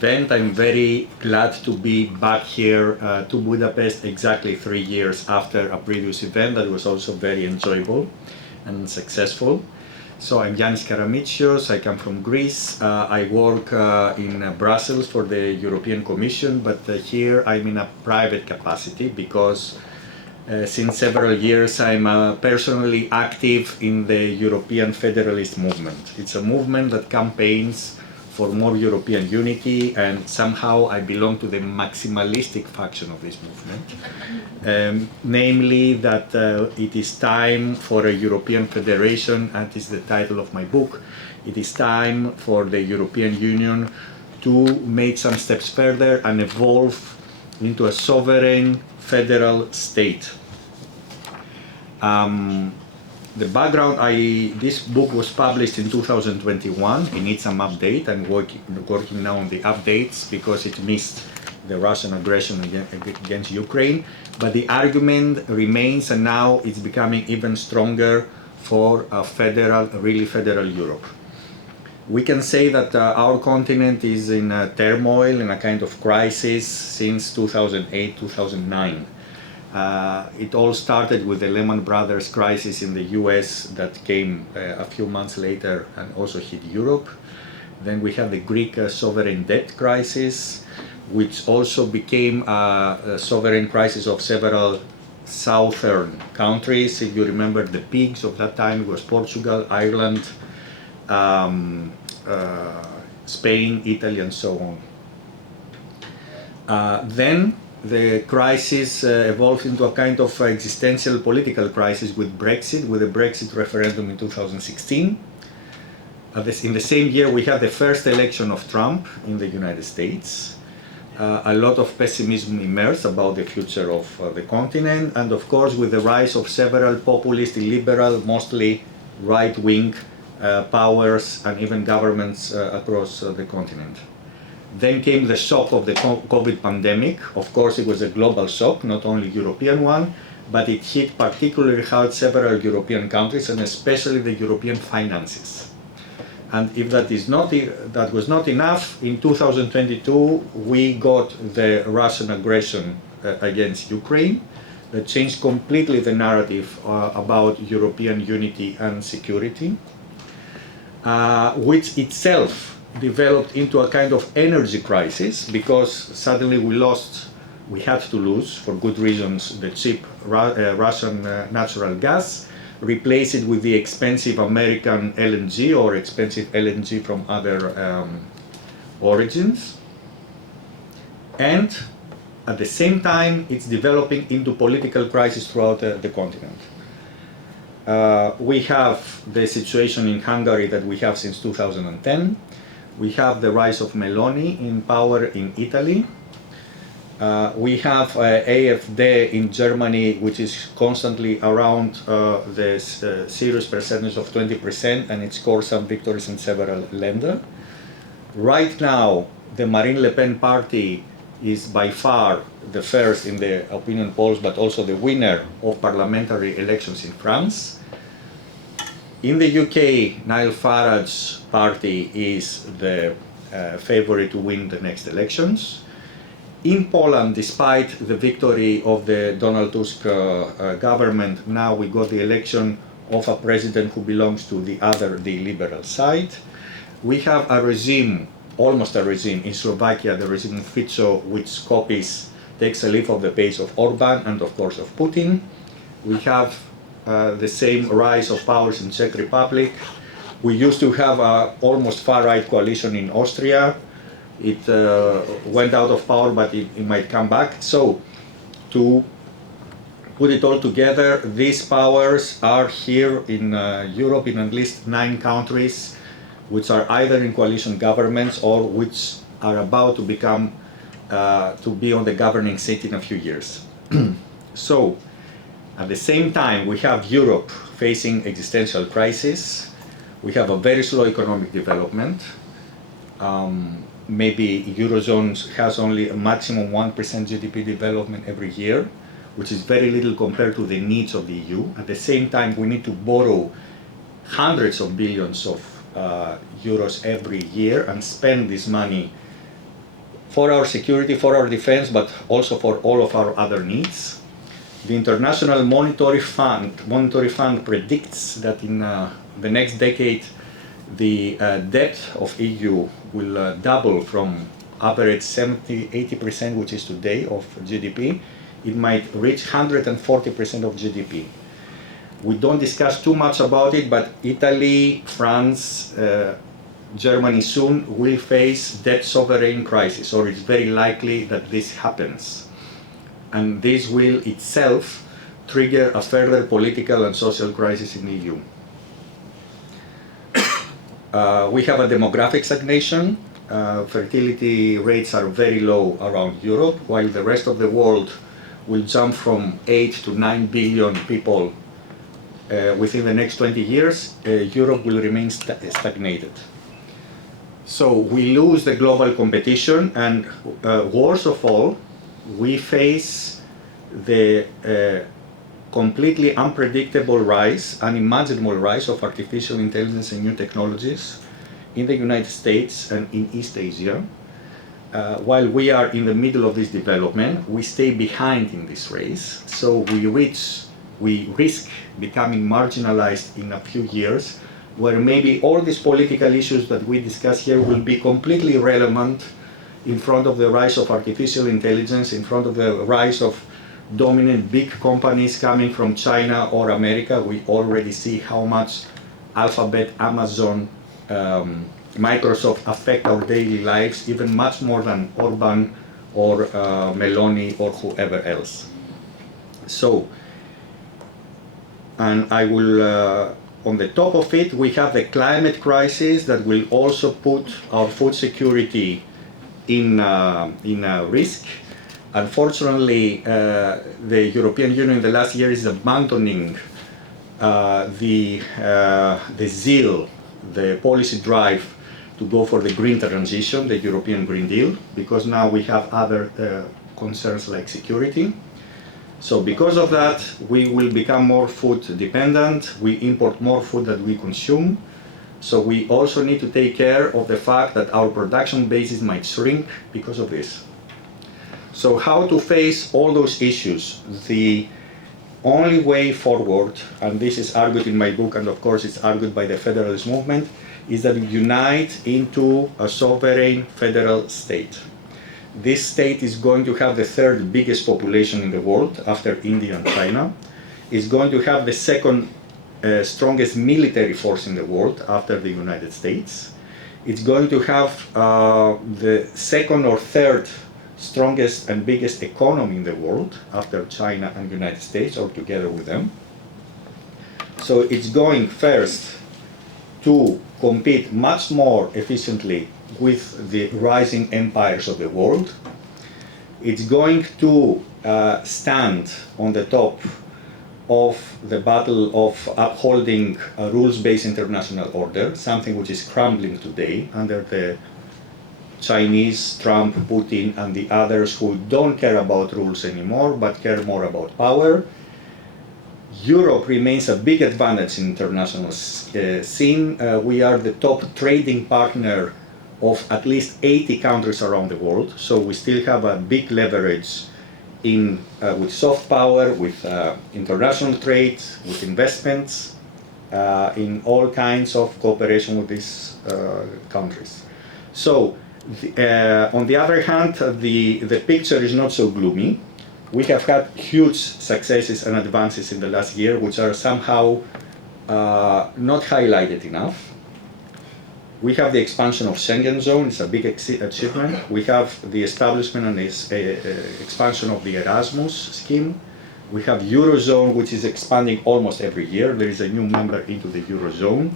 event. I'm very glad to be back here to Budapest exactly 3 years after a previous event that was also very enjoyable and successful. So I'm Yannis Karamitsios, I come from Greece. I work in Brussels for the European Commission, but here I'm in a private capacity because since several years I'm personally active in the European Federalist movement. It's a movement that campaigns for more European unity, and somehow I belong to the maximalistic faction of this movement. Namely that it is time for a European federation, and is the title of my book. It is time for the European Union to make some steps further and evolve into a sovereign federal state. The background, this book was published in 2021. It needs some update. I'm working now on the updates because it missed the Russian aggression against Ukraine. But the argument remains, and now it's becoming even stronger for a federal, really federal Europe. We can say that our continent is in turmoil, in a kind of crisis since 2008, 2009. It all started with the Lehman Brothers crisis in the US that came a few months later and also hit Europe. Then we had the Greek sovereign debt crisis, which also became a sovereign crisis of several southern countries. If you remember the peaks of that time, it was Portugal, Ireland, Spain, Italy, and so on. Then the crisis evolved into a kind of existential political crisis with Brexit, with the Brexit referendum in 2016. In the same year, we had the first election of Trump in the United States. A lot of pessimism emerged about the future of the continent, and of course with the rise of several populist, illiberal, mostly right-wing powers and even governments across the continent. Then came the shock of the COVID pandemic. Of course, it was a global shock, not only European one, but it hit particularly hard several European countries, and especially the European finances. And if that was not enough, in 2022 we got the Russian aggression against Ukraine that changed completely the narrative about European unity and security, which itself developed into a kind of energy crisis, because suddenly we had to lose, for good reasons, the cheap Russian natural gas, replace it with the expensive American LNG or expensive LNG from other origins. And at the same time, it's developing into political crisis throughout the continent. We have the situation in Hungary that we have since 2010. We have the rise of Meloni in power in Italy. We have AfD in Germany, which is constantly around the serious percentage of 20%, and it scored some victories in several länder. Right now, the Marine Le Pen party is by far the first in the opinion polls, but also the winner of parliamentary elections in France. In the UK, Niall Farage's party is the favorite to win the next elections. In Poland, despite the victory of the Donald Tusk government, now we got the election of a president who belongs to the Illiberal side. We have a regime, almost a regime, in Slovakia, the regime of Fico, which takes a leaf of the page of Orbán and of course of Putin. We have the same rise of powers in Czech Republic. We used to have an almost far-right coalition in Austria. It went out of power, but it might come back. So, to put it all together, these powers are here in Europe in at least 9 countries, which are either in coalition governments or which are about to become, to be on the governing seat in a few years. So, at the same time, we have Europe facing existential crisis. We have a very slow economic development. Maybe Eurozone has only a maximum 1% GDP development every year, which is very little compared to the needs of the EU. At the same time, we need to borrow hundreds of billions of euros every year and spend this money for our security, for our defense, but also for all of our other needs. The International Monetary Fund predicts that in the next decade, the debt of EU will double from average 70-80%, which is today, of GDP. It might reach 140% of GDP. We don't discuss too much about it, but Italy, France, Germany soon will face debt sovereign crisis, or it's very likely that this happens. And this will itself trigger a further political and social crisis in the EU. We have a demographic stagnation. Fertility rates are very low around Europe, while the rest of the world will jump from 8 to 9 billion people within the next 20 years. Europe will remain stagnated. So we lose the global competition, and worst of all, we face the completely unpredictable rise, unimaginable rise of artificial intelligence and new technologies in the United States and in East Asia. While we are in the middle of this development, we stay behind in this race. So we risk becoming marginalized in a few years, where maybe all these political issues that we discuss here will be completely irrelevant in front of the rise of artificial intelligence, in front of the rise of dominant big companies coming from China or America. We already see how much Alphabet, Amazon, Microsoft affect our daily lives, even much more than Orbán or Meloni or whoever else. So, and I will, on the top of it, we have the climate crisis that will also put our food security in risk. Unfortunately, the European Union in the last year is abandoning the zeal, the policy drive to go for the green transition, the European Green Deal, because now we have other concerns like security. So because of that, we will become more food dependent. We import more food than we consume. So we also need to take care of the fact that our production bases might shrink because of this. So how to face all those issues? The only way forward, and this is argued in my book, and of course it's argued by the Federalist movement, is that we unite into a sovereign federal state. This state is going to have the third biggest population in the world after India and China. It's going to have the second strongest military force in the world after the United States. It's going to have the second or third strongest and biggest economy in the world after China and United States, or together with them. So it's going first to compete much more efficiently with the rising empires of the world. It's going to stand on the top of the battle of upholding a rules-based international order, something which is crumbling today under the Chinese, Trump, Putin, and the others who don't care about rules anymore, but care more about power. Europe remains a big advantage in international scene. We are the top trading partner of at least 80 countries around the world, so we still have a big leverage in with soft power, with international trade, with investments, in all kinds of cooperation with these countries. So, on the other hand, the picture is not so gloomy. We have had huge successes and advances in the last year, which are somehow not highlighted enough. We have the expansion of Schengen zone, it's a big achievement. We have the establishment and expansion of the Erasmus scheme. We have Eurozone, which is expanding almost every year. There is a new member into the Eurozone.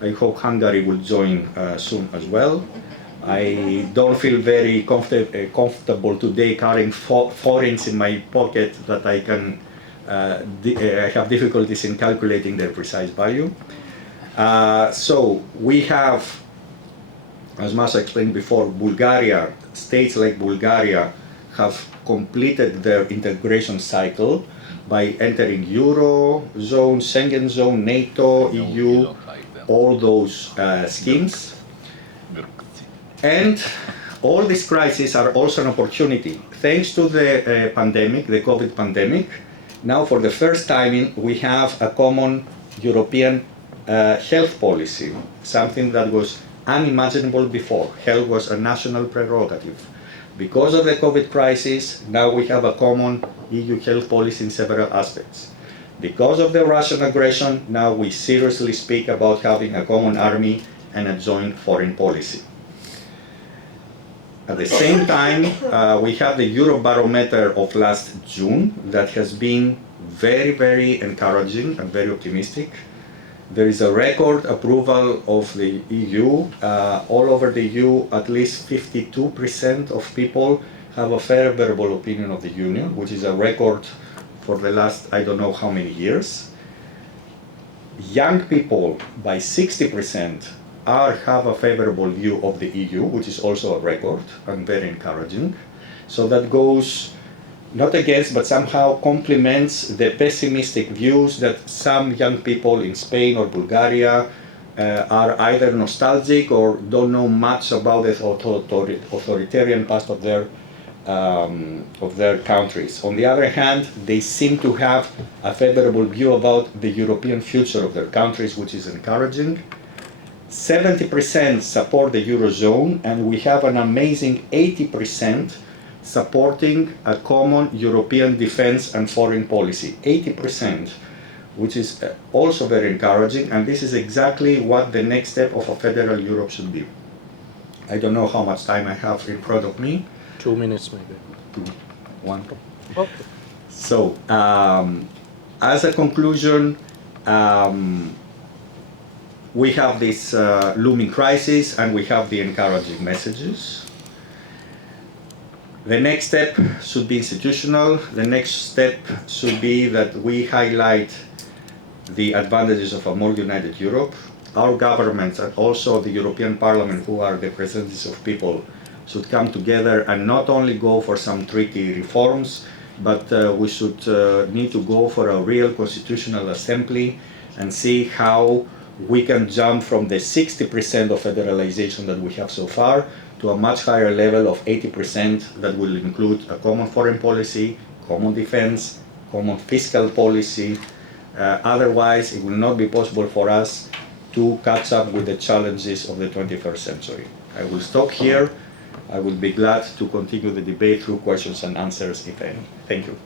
I hope Hungary will join soon as well. I don't feel very comfortable today carrying forints in my pocket that I can, I have difficulties in calculating their precise value. So we have, as Masha explained before, Bulgaria, states like Bulgaria have completed their integration cycle by entering Eurozone, Schengen zone, NATO, EU, all those schemes. And all these crises are also an opportunity. Thanks to the pandemic, the COVID pandemic, now for the first time we have a common European health policy, something that was unimaginable before. Health was a national prerogative. Because of the COVID crisis, now we have a common EU health policy in several aspects. Because of the Russian aggression, now we seriously speak about having a common army and a joint foreign policy. At the same time, we have the Eurobarometer of last June that has been very, very encouraging and very optimistic. There is a record approval of the EU. All over the EU, at least 52% of people have a favorable opinion of the Union, which is a record for the last, I don't know how many years. Young people, by 60%, have a favorable view of the EU, which is also a record and very encouraging. So that goes not against, but somehow complements the pessimistic views that some young people in Spain or Bulgaria are either nostalgic or don't know much about the authoritarian past of their countries. On the other hand, they seem to have a favorable view about the European future of their countries, which is encouraging. 70% support the Eurozone, and we have an amazing 80% supporting a common European defense and foreign policy. 80%, which is also very encouraging, and this is exactly what the next step of a federal Europe should be. I don't know how much time I have in front of me. 2 minutes maybe. 2, 1. Okay. So, as a conclusion, we have this looming crisis and we have the encouraging messages. The next step should be institutional. The next step should be that we highlight the advantages of a more united Europe. Our governments and also the European Parliament, who are the representatives of people, should come together and not only go for some treaty reforms, but we should need to go for a real constitutional assembly and see how we can jump from the 60% of federalization that we have so far to a much higher level of 80% that will include a common foreign policy, common defense, common fiscal policy. Otherwise, it will not be possible for us to catch up with the challenges of the 21st century. I will stop here. I will be glad to continue the debate through questions and answers, if any. Thank you.